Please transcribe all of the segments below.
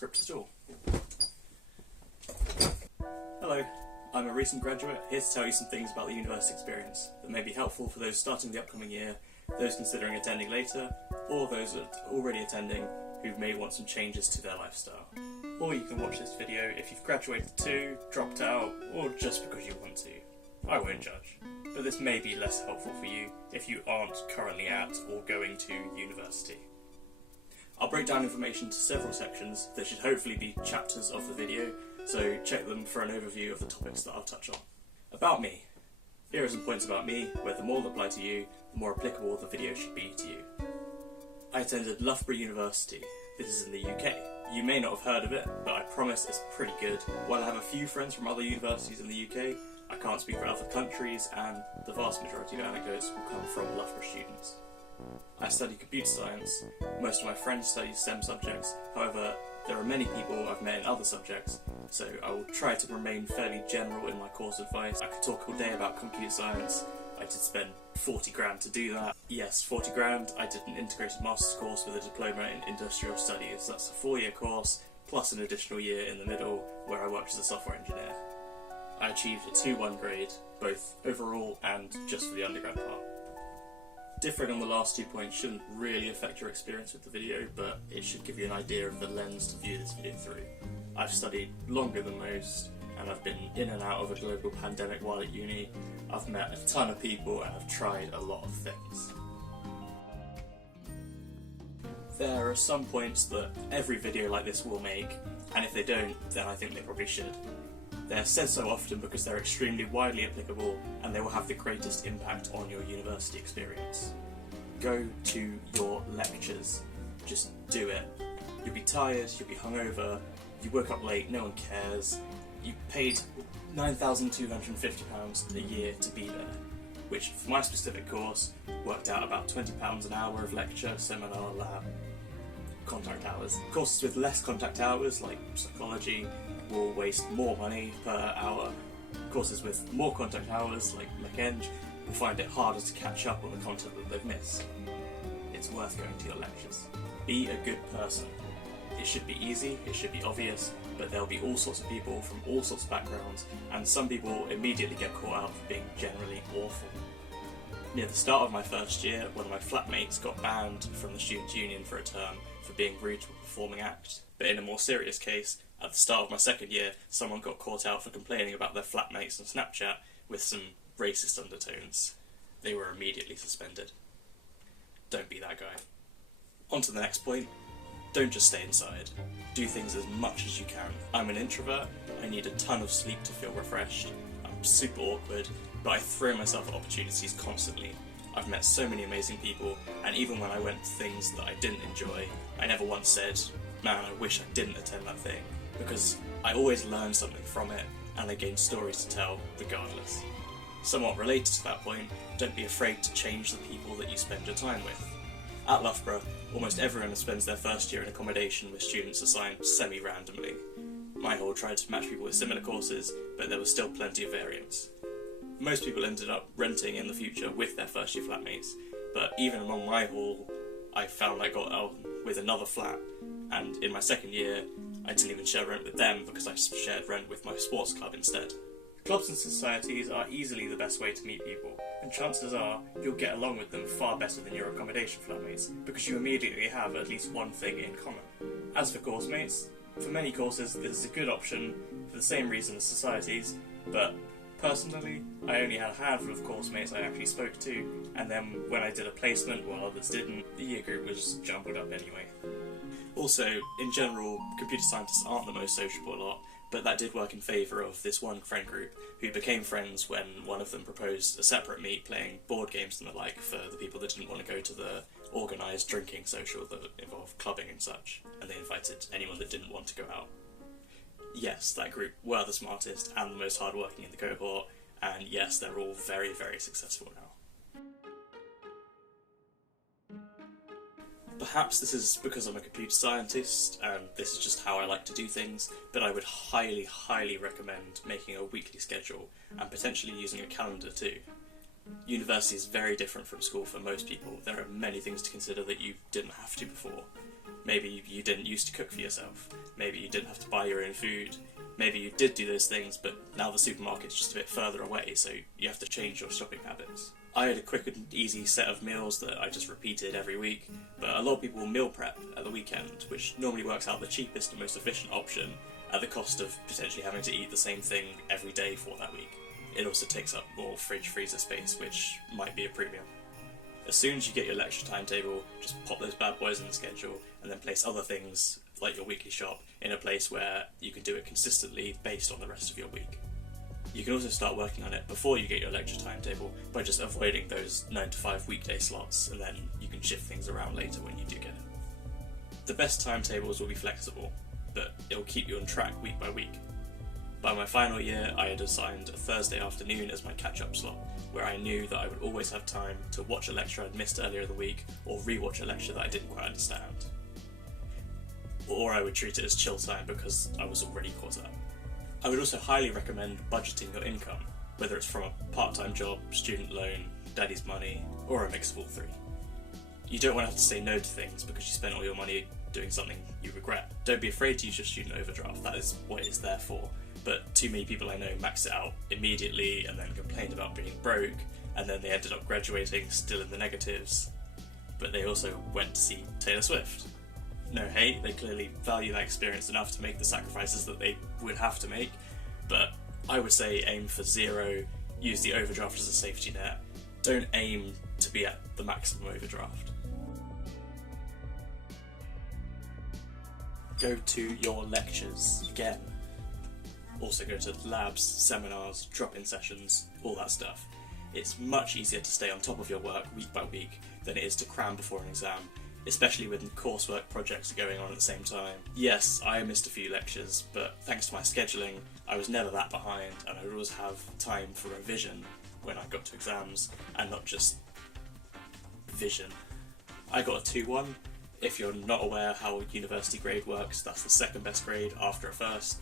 script at all. Hello, I'm a recent graduate, here to tell you some things about the university experience that may be helpful for those starting the upcoming year, those considering attending later, or those that are already attending who may want some changes to their lifestyle. Or you can watch this video if you've graduated too, dropped out, or just because you want to. I won't judge, but this may be less helpful for you if you aren't currently at or going to university. I'll break down information to several sections that should hopefully be chapters of the video, so check them for an overview of the topics that I'll touch on. About me. Here are some points about me, where the more that apply to you, the more applicable the video should be to you. I attended Loughborough University. This is in the UK. You may not have heard of it, but I promise it's pretty good. While I have a few friends from other universities in the UK, I can't speak for other countries, and the vast majority of anecdotes will come from Loughborough students. I study computer science. Most of my friends study STEM subjects, however, there are many people I've met in other subjects, so I will try to remain fairly general in my course advice. I could talk all day about computer science. I did spend 40 grand to do that. Yes, 40 grand. I did an integrated master's course with a diploma in industrial studies. That's a 4-year course, plus an additional year in the middle, where I worked as a software engineer. I achieved a 2-1 grade, both overall and just for the undergrad part. Differing on the last 2 points shouldn't really affect your experience with the video, but it should give you an idea of the lens to view this video through. I've studied longer than most, and I've been in and out of a global pandemic while at uni. I've met a ton of people and I've tried a lot of things. There are some points that every video like this will make, and if they don't, then I think they probably should. They're said so often because they're extremely widely applicable and they will have the greatest impact on your university experience. Go to your lectures. Just do it. You'll be tired, you'll be hungover, you woke up late, no one cares. You paid £9,250 a year to be there, which for my specific course worked out about £20 an hour of lecture, seminar, lab, contact hours. Courses with less contact hours, like psychology, will waste more money per hour. Courses with more contact hours, like Mech-Eng, will find it harder to catch up on the content that they've missed. It's worth going to your lectures. Be a good person. It should be easy, it should be obvious, but there'll be all sorts of people from all sorts of backgrounds, and some people immediately get caught out for being generally awful. Near the start of my first year, one of my flatmates got banned from the Students' Union for a term for being rude to a performing act. But in a more serious case, at the start of my second year, someone got caught out for complaining about their flatmates on Snapchat with some racist undertones. They were immediately suspended. Don't be that guy. On to the next point. Don't just stay inside. Do things as much as you can. I'm an introvert. I need a ton of sleep to feel refreshed. I'm super awkward, but I throw myself at opportunities constantly. I've met so many amazing people, and even when I went to things that I didn't enjoy, I never once said, man, I wish I didn't attend that thing, because I always learned something from it, and I gained stories to tell regardless. Somewhat related to that point, don't be afraid to change the people that you spend your time with. At Loughborough, almost everyone spends their first year in accommodation with students assigned semi-randomly. My hall tried to match people with similar courses, but there was still plenty of variance. Most people ended up renting in the future with their first year flatmates, but even among my hall, I found I got out with another flat, and in my second year, I didn't even share rent with them because I shared rent with my sports club instead. Clubs and societies are easily the best way to meet people, and chances are you'll get along with them far better than your accommodation flatmates, because you immediately have at least one thing in common. As for course mates, for many courses this is a good option for the same reason as societies, but personally, I only had a handful of course mates I actually spoke to, and then when I did a placement while others didn't, the year group was jumbled up anyway. Also, in general, computer scientists aren't the most sociable lot, but that did work in favour of this one friend group, who became friends when one of them proposed a separate meet playing board games and the like for the people that didn't want to go to the organised drinking social that involved clubbing and such, and they invited anyone that didn't want to go out. Yes, that group were the smartest and the most hardworking in the cohort, and yes, they're all very, very successful now. Perhaps this is because I'm a computer scientist and this is just how I like to do things, but I would highly, highly recommend making a weekly schedule and potentially using a calendar too. University is very different from school for most people. There are many things to consider that you didn't have to before. Maybe you didn't used to cook for yourself. Maybe you didn't have to buy your own food. Maybe you did do those things, but now the supermarket's just a bit further away, so you have to change your shopping habits. I had a quick and easy set of meals that I just repeated every week, but a lot of people meal prep at the weekend, which normally works out the cheapest and most efficient option at the cost of potentially having to eat the same thing every day for that week. It also takes up more fridge freezer space, which might be a premium. As soon as you get your lecture timetable, just pop those bad boys in the schedule and then place other things, like your weekly shop, in a place where you can do it consistently based on the rest of your week. You can also start working on it before you get your lecture timetable by just avoiding those 9 to 5 weekday slots, and then you can shift things around later when you do get it. The best timetables will be flexible, but it'll keep you on track week by week. By my final year, I had assigned a Thursday afternoon as my catch-up slot, where I knew that I would always have time to watch a lecture I'd missed earlier in the week, or re-watch a lecture that I didn't quite understand. Or I would treat it as chill time because I was already caught up. I would also highly recommend budgeting your income, whether it's from a part-time job, student loan, daddy's money, or a mix of all three. You don't want to have to say no to things because you spent all your money doing something you regret. Don't be afraid to use your student overdraft, that is what it's there for. But too many people I know maxed it out immediately and then complained about being broke, and then they ended up graduating still in the negatives. But they also went to see Taylor Swift. No hate, they clearly value that experience enough to make the sacrifices that they would have to make, but I would say aim for 0, use the overdraft as a safety net. Don't aim to be at the maximum overdraft. Go to your lectures again. Also go to labs, seminars, drop-in sessions, all that stuff. It's much easier to stay on top of your work week by week than it is to cram before an exam, especially when coursework projects are going on at the same time. Yes, I missed a few lectures, but thanks to my scheduling, I was never that behind, and I would always have time for revision when I got to exams, and not just vision. I got a 2-1. If you're not aware how university grade works, that's the second best grade after a first.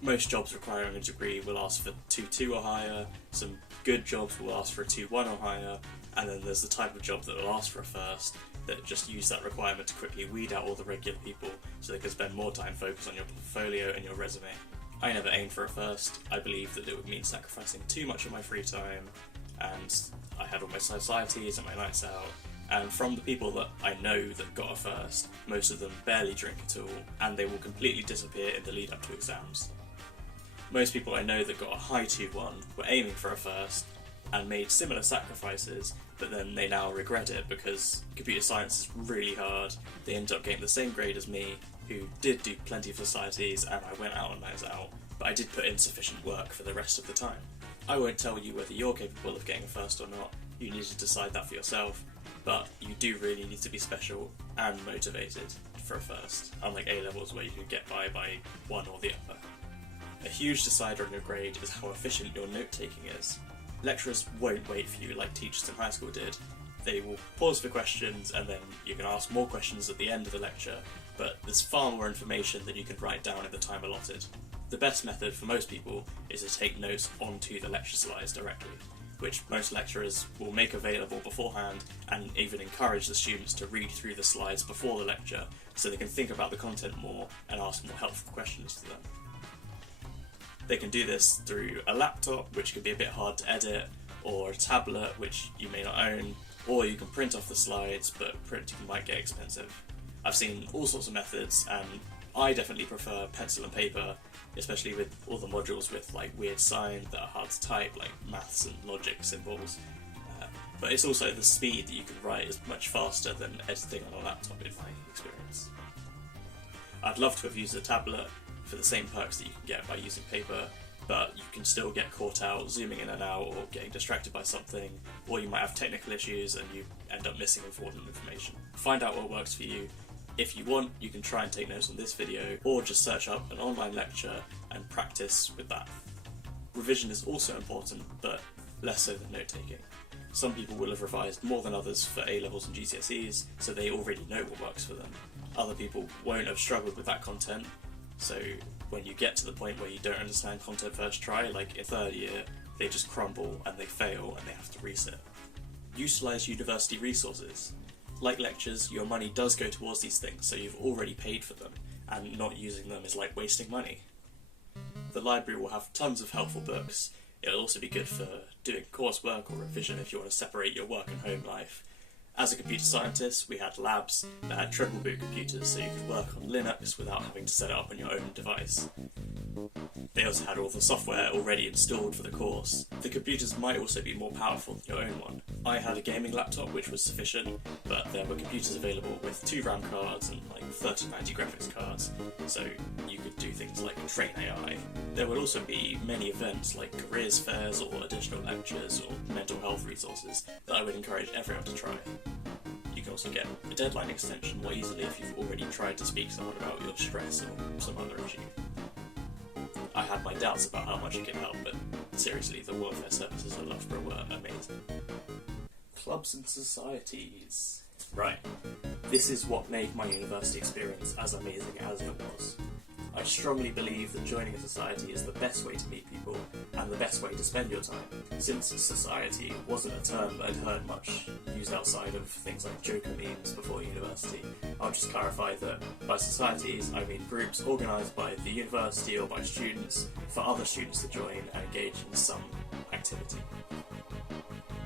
Most jobs requiring a degree will ask for 2.2 or higher, some good jobs will ask for a 2.1 or higher, and then there's the type of job that will ask for a first, that just use that requirement to quickly weed out all the regular people so they can spend more time focused on your portfolio and your resume. I never aimed for a first. I believed that it would mean sacrificing too much of my free time, and I had all my societies and my nights out, and from the people that I know that got a first, most of them barely drink at all, and they will completely disappear in the lead up to exams. Most people I know that got a high 2-1 were aiming for a first and made similar sacrifices, but then they now regret it because computer science is really hard. They end up getting the same grade as me, who did do plenty of societies and I went out on nights out, but I did put in sufficient work for the rest of the time. I won't tell you whether you're capable of getting a first or not, you need to decide that for yourself, but you do really need to be special and motivated for a first, unlike A-levels where you can get by one or the other. A huge decider on your grade is how efficient your note-taking is. Lecturers won't wait for you like teachers in high school did. They will pause for questions and then you can ask more questions at the end of the lecture, but there's far more information than you can write down in the time allotted. The best method for most people is to take notes onto the lecture slides directly, which most lecturers will make available beforehand and even encourage the students to read through the slides before the lecture so they can think about the content more and ask more helpful questions to them. They can do this through a laptop, which can be a bit hard to edit, or a tablet, which you may not own, or you can print off the slides, but printing might get expensive. I've seen all sorts of methods, and I definitely prefer pencil and paper, especially with all the modules with like weird signs that are hard to type, like maths and logic symbols. But it's also the speed that you can write is much faster than editing on a laptop in my experience. I'd love to have used a tablet for the same perks that you can get by using paper, but you can still get caught out zooming in and out or getting distracted by something, or you might have technical issues and you end up missing important information. Find out what works for you. If you want, you can try and take notes on this video, or just search up an online lecture and practice with that. Revision is also important, but less so than note-taking. Some people will have revised more than others for A-levels and GCSEs, so they already know what works for them. Other people won't have struggled with that content, so when you get to the point where you don't understand content first try, like in third year, they just crumble and they fail and they have to reset. Utilise university resources. Like lectures, your money does go towards these things, so you've already paid for them, and not using them is like wasting money. The library will have tons of helpful books. It'll also be good for doing coursework or revision if you want to separate your work and home life. As a computer scientist, we had labs that had triple boot computers, so you could work on Linux without having to set it up on your own device. They also had all the software already installed for the course. The computers might also be more powerful than your own one. I had a gaming laptop which was sufficient, but there were computers available with 2 RAM cards and like 3090 graphics cards, so you could do things like train AI. There would also be many events like careers fairs or additional lectures or mental health resources that I would encourage everyone to try. You can also get a deadline extension more easily if you've already tried to speak to someone about your stress or some other issue. I had my doubts about how much it could help, but seriously, the welfare services at Loughborough were amazing. Clubs and societies. Right, this is what made my university experience as amazing as it was. I strongly believe that joining a society is the best way to meet people and the best way to spend your time. Since society wasn't a term that I'd heard much used outside of things like Joker memes before university, I'll just clarify that by societies I mean groups organised by the university or by students for other students to join and engage in some activity.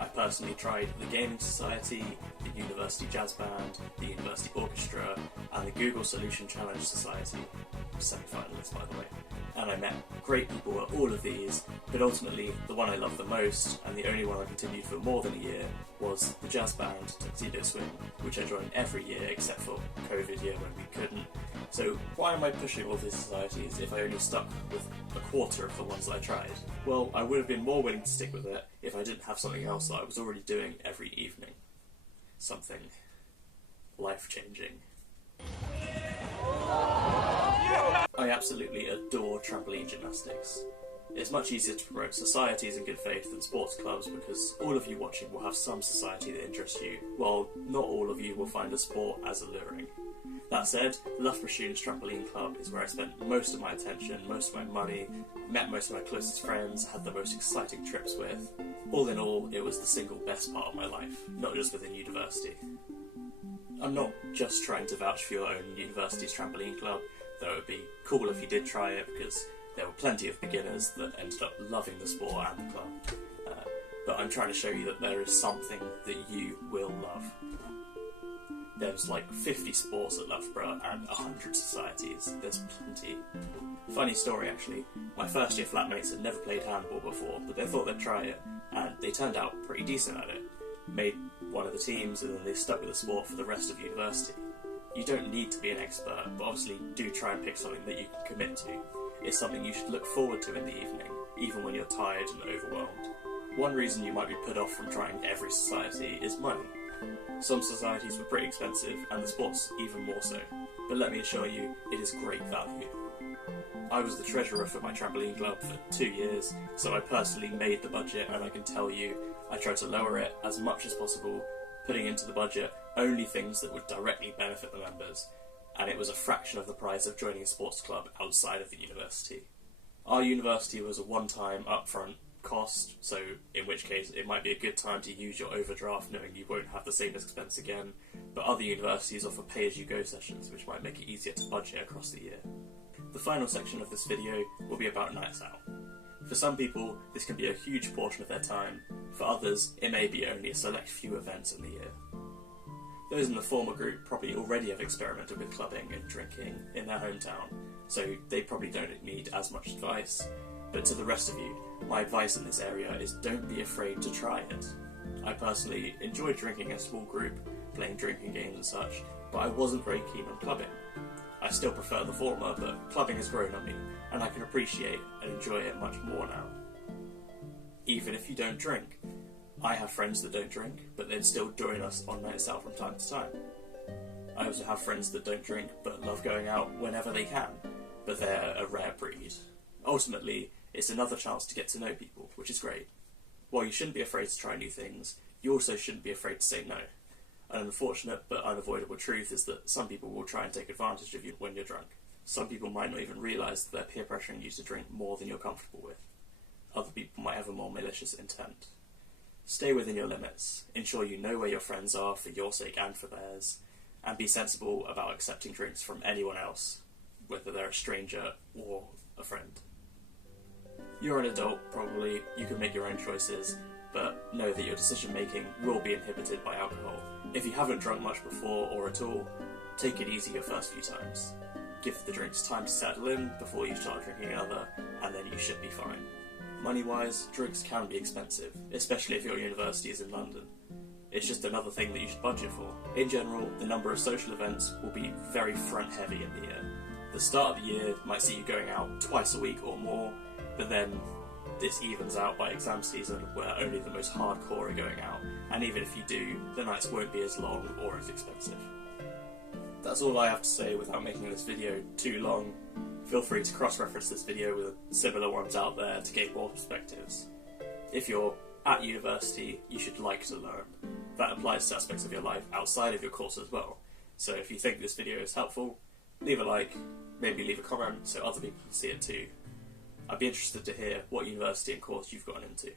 I personally tried the Gaming Society, the University Jazz Band, the University Orchestra, and the Google Solution Challenge Society. Semi-finalist, by the way. And I met great people at all of these, but ultimately the one I loved the most, and the only one I continued for more than a year, was the jazz band Tuxedo Swing, which I joined every year except for COVID year when we couldn't. So why am I pushing all these societies if I only stuck with a quarter of the ones that I tried? Well, I would have been more willing to stick with it if I didn't have something else that I was already doing every evening. Something life-changing. I absolutely adore trampoline gymnastics. It's much easier to promote societies in good faith than sports clubs because all of you watching will have some society that interests you, while not all of you will find the sport as alluring. That said, the Loughborough Students Trampoline Club is where I spent most of my attention, most of my money, met most of my closest friends, had the most exciting trips with. All in all, it was the single best part of my life, not just within university. I'm not just trying to vouch for your own university's trampoline club, though it would be cool if you did try it because there were plenty of beginners that ended up loving the sport and the club. But I'm trying to show you that there is something that you will love. There's like 50 sports at Loughborough and 100 societies. There's plenty. Funny story actually, my first year flatmates had never played handball before, but they thought they'd try it, and they turned out pretty decent at it. Made one of the teams and then they stuck with the sport for the rest of university. You don't need to be an expert, but obviously do try and pick something that you can commit to. It's something you should look forward to in the evening, even when you're tired and overwhelmed. One reason you might be put off from trying every society is money. Some societies were pretty expensive, and the sports even more so, but let me assure you, it is great value. I was the treasurer for my trampoline club for 2 years, so I personally made the budget, and I can tell you, I tried to lower it as much as possible, putting into the budget only things that would directly benefit the members, and it was a fraction of the price of joining a sports club outside of the university. Our university was a one-time upfront cost, so in which case it might be a good time to use your overdraft knowing you won't have the same expense again, but other universities offer pay-as-you-go sessions which might make it easier to budget across the year. The final section of this video will be about nights out. For some people, this can be a huge portion of their time. For others, it may be only a select few events in the year. Those in the former group probably already have experimented with clubbing and drinking in their hometown, so they probably don't need as much advice. But to the rest of you, my advice in this area is don't be afraid to try it. I personally enjoyed drinking in a small group, playing drinking games and such, but I wasn't very keen on clubbing. I still prefer the former, but clubbing has grown on me, and I can appreciate and enjoy it much more now. Even if you don't drink, I have friends that don't drink, but then still join us on nights out from time to time. I also have friends that don't drink, but love going out whenever they can, but they're a rare breed. Ultimately, it's another chance to get to know people, which is great. While you shouldn't be afraid to try new things, you also shouldn't be afraid to say no. An unfortunate but unavoidable truth is that some people will try and take advantage of you when you're drunk. Some people might not even realise that they're peer pressuring you to drink more than you're comfortable with. other people might have a more malicious intent. Stay within your limits, ensure you know where your friends are for your sake and for theirs, and be sensible about accepting drinks from anyone else, whether they're a stranger or a friend. You're an adult, probably, you can make your own choices, but know that your decision making will be inhibited by alcohol. If you haven't drunk much before or at all, take it easy your first few times. Give the drinks time to settle in before you start drinking another, and then you should be fine. Money-wise, drinks can be expensive, especially if your university is in London. It's just another thing that you should budget for. In general, the number of social events will be very front-heavy in the year. The start of the year might see you going out twice a week or more, but then this evens out by exam season where only the most hardcore are going out, and even if you do, the nights won't be as long or as expensive. That's all I have to say without making this video too long. Feel free to cross-reference this video with similar ones out there to gain more perspectives. If you're at university, you should like to learn. That applies to aspects of your life outside of your course as well. So if you think this video is helpful, leave a like, maybe leave a comment so other people can see it too. I'd be interested to hear what university and course you've gotten into.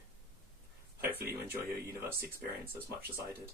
Hopefully you enjoy your university experience as much as I did.